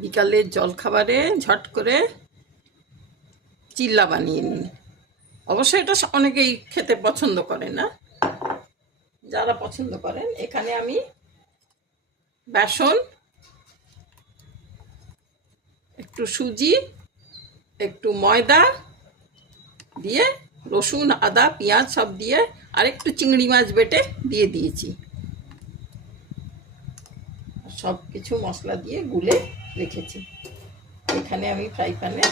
বিকালের জলখাবারে ঝট করে চিল্লা বানিয়ে নিন। অবশ্যই এটা অনেকেই খেতে পছন্দ করে না, যারা পছন্দ করেন। এখানে আমি বেসন, একটু সুজি, একটু ময়দা দিয়ে, রসুন, আদা, পেঁয়াজ সব দিয়ে, আর একটু চিংড়ি মাছ বেটে দিয়ে দিয়েছি। সব কিছু মশলা দিয়ে গুলে রেখেছি। এখানে আমি ফ্রাই প্যানে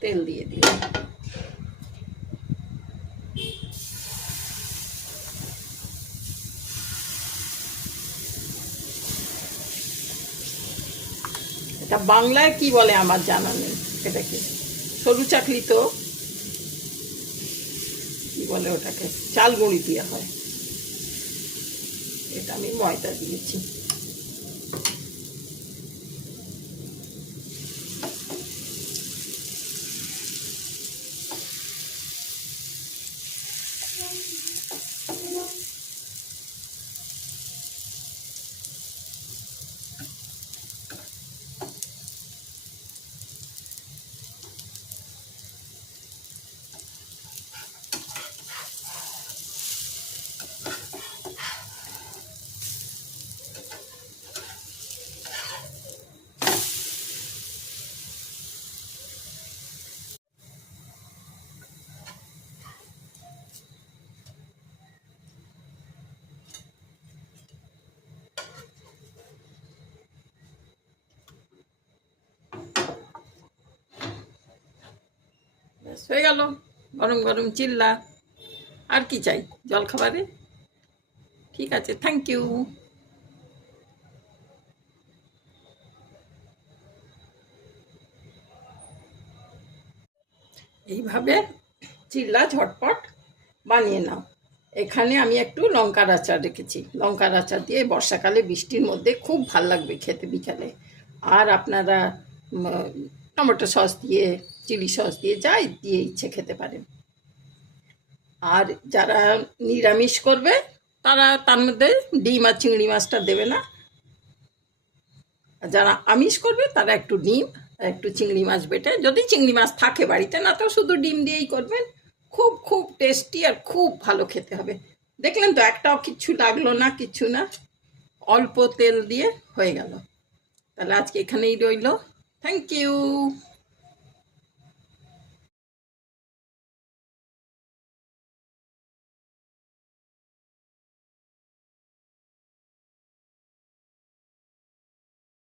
তেল দিয়ে দিই। এটা বাংলায় কি বলে আমার জানা নেই। এটাকে সরু চাকলি তো কি বলে, ওটাকে চাল গুঁড়ি দেওয়া হয়। এটা আমি ময়দা দিয়েছি। হয়ে গেল গরম গরম চিল্লা। আর কি চাই জলখাবারে? ঠিক আছে, থ্যাংক ইউ। এইভাবে চিল্লা ঝটপট বানিয়ে নাও। এখানে আমি একটু লঙ্কার আচার রেখেছি। লঙ্কার আচার দিয়ে বর্ষাকালে বৃষ্টির মধ্যে খুব ভাল লাগবে খেতে বিকালে। আর আপনারা টমেটো সস দিয়ে, চিলি সস দিয়ে, যাই দিয়ে ইচ্ছে খেতে পারেন। আর যারা নিরামিষ করবে তারা তার মধ্যে ডিম আর চিংড়ি মাছটা দেবে না। আর যারা আমিষ করবে তারা একটু ডিম আর একটু চিংড়ি মাছ বেটে, যদি চিংড়ি মাছ থাকে বাড়িতে, না তো শুধু ডিম দিয়েই করবেন। খুব খুব টেস্টি আর খুব ভালো খেতে হবে। দেখলেন তো, একটাও কিচ্ছু লাগলো না, কিচ্ছু না, অল্প তেল দিয়ে হয়ে গেল। তাহলে আজকে এখানেই রইল। Thank you.